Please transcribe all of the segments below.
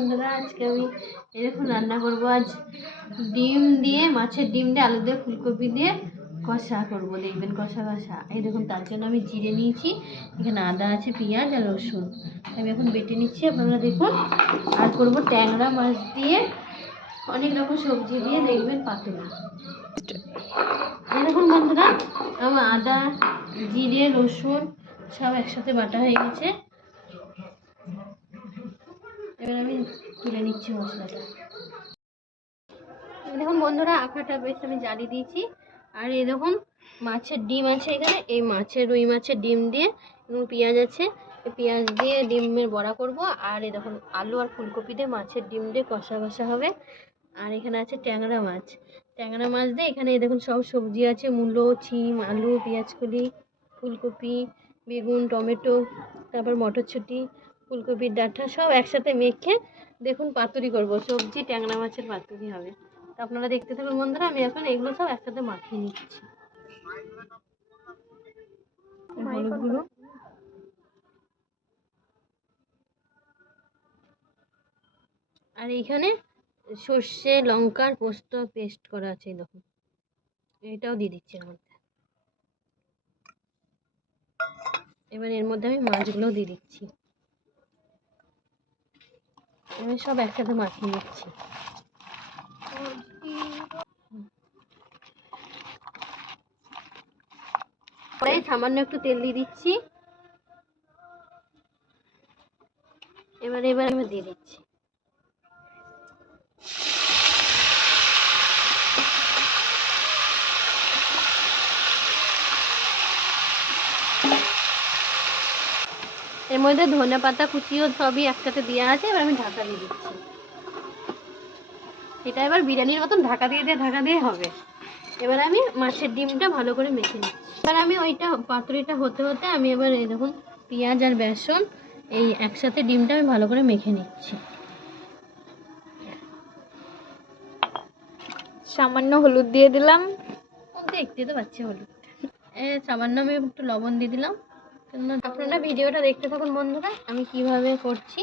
বন্ধুরা, আজকে আমি এরকম রান্না করব। আজ ডিম দিয়ে, মাছের ডিম দিয়ে, আলু দিয়ে, ফুলকপি দিয়ে কষা করব। দেখবেন কষা কষা। এই দেখুন, তার জন্য আমি জিরে নিয়েছি, এখানে আদা আছে, পেঁয়াজ আর রসুন। আমি এখন বেটে নিচ্ছি, আপনারা দেখুন। আর করব ট্যাংরা মাছ দিয়ে, অনেক রকম সবজি দিয়ে, দেখবেন পাতলা। দেখুন বন্ধুরা, আমার আদা, জিরে, রসুন সব একসাথে বাটা হয়ে গেছে। এবার আমি তুলে নিচ্ছি মশলাটা। দেখুন বন্ধুরা, আখাটা বেশ আমি জ্বালিয়ে দিয়েছি। আর এই দেখুন, মাছের ডিম আছে এখানে। এই মাছের, রুই মাছের ডিম দিয়ে এবং পেঁয়াজ আছে। পেঁয়াজ দিয়ে ডিমের বড়া করব। আর এই দেখুন, আলু আর ফুলকপি দিয়ে মাছের ডিম দিয়ে কষা কষা হবে। আর এখানে আছে ট্যাংরা মাছ। ট্যাংরা মাছ দিয়ে এখানে দেখুন, সব সবজি আছে। মূলো, ছিম, আলু, পেঁয়াজকলি, ফুলকপি, বেগুন, টমেটো, তারপর মটরশুঁটি ফুলকপির ডাঁটা সব একসাথে মেখে দেখুন পাতুরি করব। সবজি ট্যাংরা মাছের পাতুরি হবে। তো আপনারা দেখতে থাকুন বন্ধুরা আমি এখন এগুলো সব একসাথে মাখিয়ে নিচ্ছি। এই হলুদ গুঁড়ো আর এইখানে সর্ষে লঙ্কার পোস্ত পেস্ট করা আছে দেখুন। এটাও দিয়ে দিচ্ছি এর মধ্যে। এবার এর মধ্যে আমি মাছগুলো দিয়ে দিচ্ছি। আমি সব একসাথে মাখিয়ে নিচ্ছি। সামান্য একটু তেল দিয়ে দিচ্ছি। এবার এবার আমি দিয়ে দিচ্ছি। মধ্যে ধনে পাতা কুচিও সবই একসাথে দেওয়া আছে এবার আমি ঢাকা দিয়ে দিচ্ছি। এটা এবার বিরিয়ানির মতন ঢাকা দিয়ে দিয়ে ঢাকা দিয়ে হবে। এবার আমি মাছের ডিমটা ভালো করে মেখে নিচ্ছি। এবার আমি ওইটা পাতুরিটা হতে হতে আমি এবার এই দেখুন পেঁয়াজ আর বেসন এই একসাথে ডিমটা আমি ভালো করে মেখে নিচ্ছি। সামান্য হলুদ দিয়ে দিলাম। দেখতে তো পাচ্ছি হলুদ। এ সামান্য আমি একটু লবণ দিয়ে দিলাম। আপনারা ভিডিওটা দেখতে থাকুন বন্ধুরা, আমি কীভাবে করছি।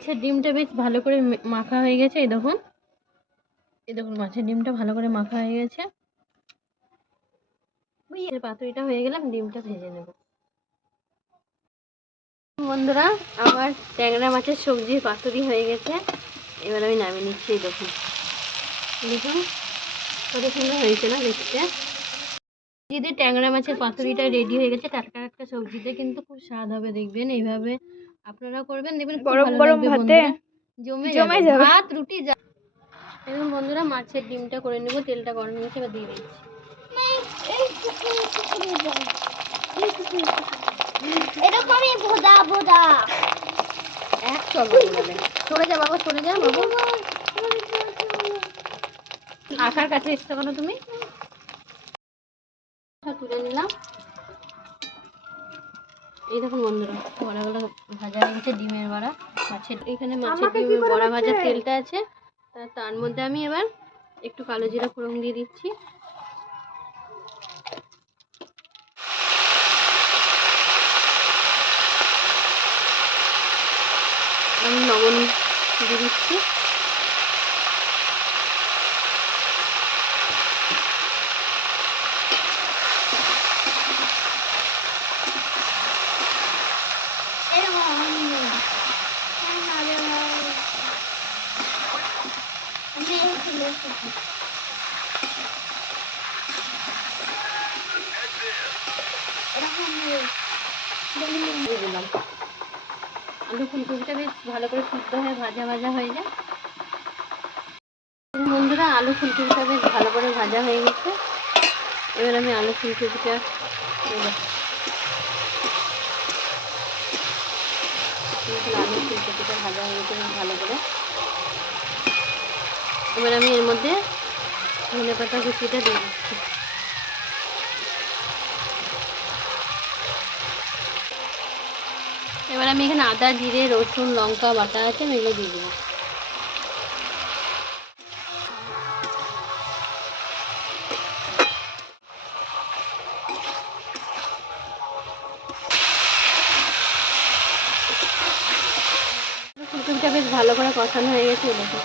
মাছের ডিমটা বেশ ভালো করে মাখা হয়ে গেছে, এই দেখুন। এই দেখুন, মাছের ডিমটা ভালো করে মাখা হয়ে গেছে। পাতুরিটা হয়ে গেলাম ডিমটা ভেজে নেব। বন্ধুরা, আমার ট্যাংরা মাছের সবজির পাতুরি হয়ে গেছে। এবার আমি নামিয়ে নিচ্ছি, এই দেখুন। দেখুন কত সুন্দর হয়েছে না দেখতে? যদি ট্যাংরা মাছের পাতুরিটা রেডি হয়ে গেছে টাটকা টাটকা সবজিতে কিন্তু খুব স্বাদ হবে দেখবেন এইভাবে। আপনারা করবেন দেখবেন গরম গরম ভাতে জমে জমে যাবে। ভাত রুটি যা। এখন বন্ধুরা মাছের ডিমটা করে নেব তেলটা গরম হয়েছে এবার দিয়ে দিচ্ছি। এরকমই ভোদা ভোদা। এক চল সরে যা বাবা সরে যা বাবু। আখার কাছে এসছো কেন তুমি? তুলে নিলাম। এই দেখুন বন্ধুরা বড়াগুলো ভাজা হয়ে গেছে ডিমের বড়া মাছের এখানে মাছের ডিমের বড়া ভাজার তেলটা আছে তার মধ্যে আমি এবার একটু কালো জিরা ফোড়ন দিয়ে দিচ্ছি। আমি লবণ দিয়ে দিচ্ছি। দিলাম আলু ফুলকপিটা বেশ ভালো করে সিদ্ধ হয়ে ভাজা ভাজা হয়ে যায়। বন্ধুরা, আলু ফুলকপিটা বেশ ভালো করে ভাজা হয়ে গেছে। এবার আমি আলু ফুলকপিটা আলু ফুলকপিটা ভাজা হয়ে গেছে ভালো করে। এবার আমি এর মধ্যে ধনে পাতা কুচিটা দিয়ে দিচ্ছি। এবার আমি এখানে আদা, জিরে, রসুন, লঙ্কা, বাটা আছে, আমি এগুলো দিয়ে দেবো। ফুলকপিটা বেশ ভালো করে কষানো হয়ে গেছে দেখো।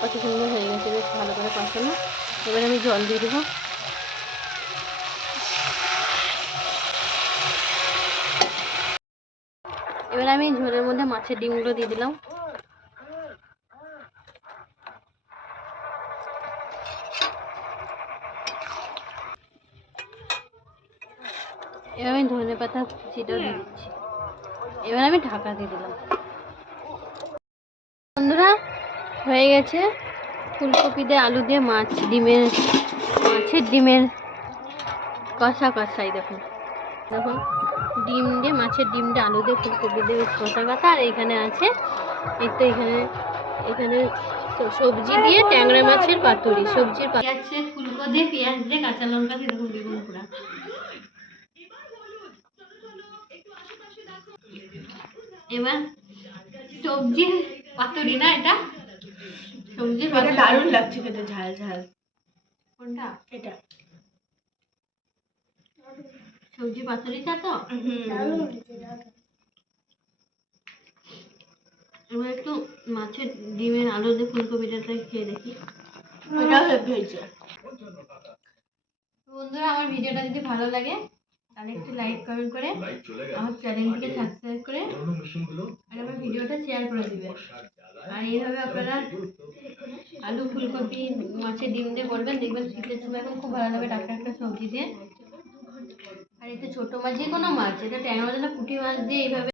কত সুন্দর হয়ে গেছে, বেশ ভালো করে কষানো। এবার আমি জল দিয়ে দেবো। এবার আমি ঝোলের মধ্যে মাছের ডিমগুলো দিয়ে দিলাম। এবার আমি ধনে পাতা কুচিটাও দিচ্ছি। এবার আমি ঢাকা দিয়ে দিলাম। বন্ধুরা, হয়ে গেছে ফুলকপি দিয়ে আলু দিয়ে মাছ, ডিমের, মাছের ডিমের কষা কষাই দেখুন। দেখুন ডিম দিয়ে মাছের ডিম দিয়ে আলু দিয়ে ফুলকপি দিয়ে কষা কষা আর এখানে আছে এই তো এখানে এখানে সবজি দিয়ে ট্যাংরা মাছের পাতুরি সবজির পাতুরি। আছে ফুলকো দিয়ে পেঁয়াজ দিয়ে কাঁচা লঙ্কা দিয়ে দেখুন বেগুন পোড়া। এবার সবজির পাতুরি না এটা? সবজির পাতুরি। দারুণ লাগছে খেতে ঝাল ঝাল। কোনটা? এটা। সবজি পাতুরিটা তো? এবার একটু মাছের ডিমের আলু দিয়ে ফুলকপিটাতে খেয়ে দেখি। হয়েছে। বন্ধুরা আমার ভিডিওটা যদি ভালো লাগে তাহলে একটু লাইক কমেন্ট করে আমার চ্যানেলটিকে সাবস্ক্রাইব করে আর আমার ভিডিওটা শেয়ার করে দিবেন আর এইভাবে আপনারা আলু ফুলকপি মাছের ডিম দিয়ে করবেন দেখবেন শীতের সময় এখন খুব ভালো লাগবে টাটকা একটা সবজি দিয়ে। ছোটো মাছ যে কোনো মাছ এটা ট্যাংরা মাছ না পুঁটি মাছ দিয়ে এইভাবে